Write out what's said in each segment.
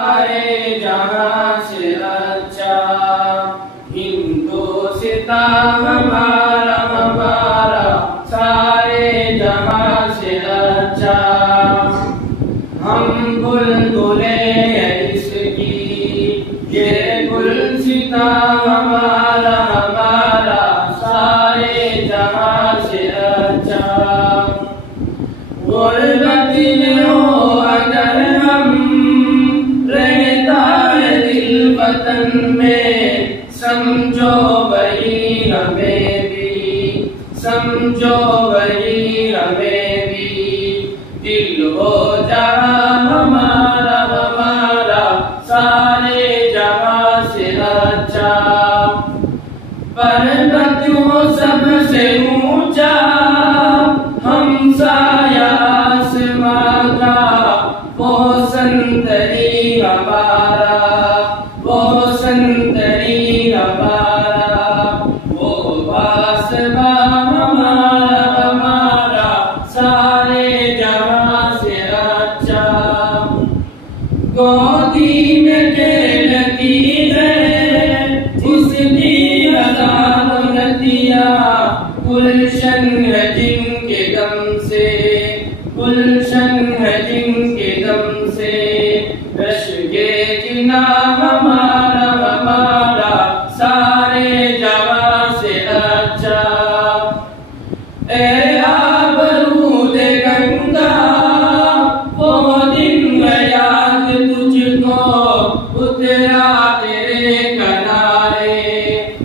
सारे जहां से अच्छा हिंदुस्तान हमारा हमारा सारे जहां से अच्छा। हम बुलबुले इसकी ये गुलसिता हमारा हमारा सारे जहां से अच्छा। गुर्बत में हो अगर हम रहता है दिल वतन में, समझो वही हमें भी, समझो वही हमें भी। दिल हो जहां हमारा हमारा सारे जहां से अच्छा। पर्वत हो सबसे ऊंचा हमसाया आसमां का, वो संतरी हमारा, वो संतरी हमारा, वो बासबा हमारा हमारा सारे जहां से अच्छा। गोदी में खेलती है उसकी हजारों नदियां, गुलशन है जिनके दम से, गुलशन है जिनके दम से। रश्के जिना हमारा हमारा सारे जहां से अच्छा। ए आबरूद गंगा वो दिन याद तुझको, उतरा तेरे किनारे,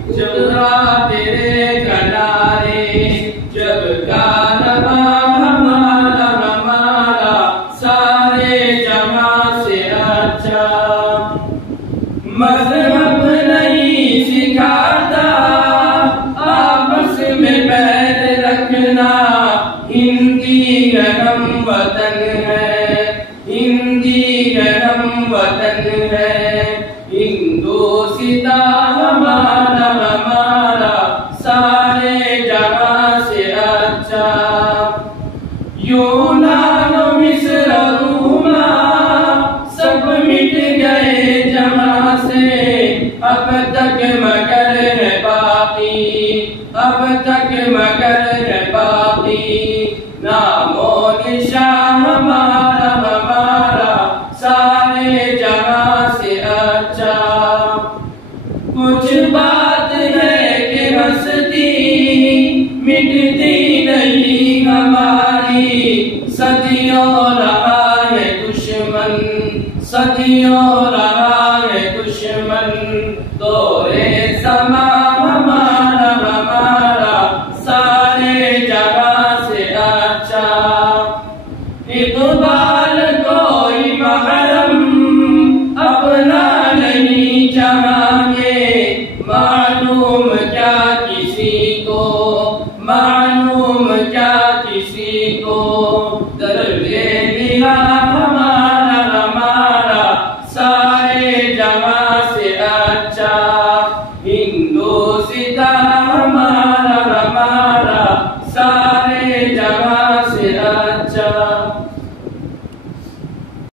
चुरा तेरे किनारे। जब कारवां हमारा हमारा सारे जहां से अच्छा। मजहब नहीं सिखाता आपस में पैर रखना, हिंदी है हम वतन है, हिंदी है हम वतन है। हिंदुस्तान हमारा हमारा सारे जहां से अच्छा। यूनान मिस्र रूमा सब मिट गए जहां से, अब तक मगर है बाकी, अब तक मगर है बाकी। नामो निशान हमारा हमारा सारे जहां से अच्छा। कुछ बात है कि हंसती मिटती नहीं हमारी, सदियों रहा है दुश्मन, सदियों रहा है दुश्मन। दौरे समा हमारा हमारा सारे जहां से अच्छा। इक़बाल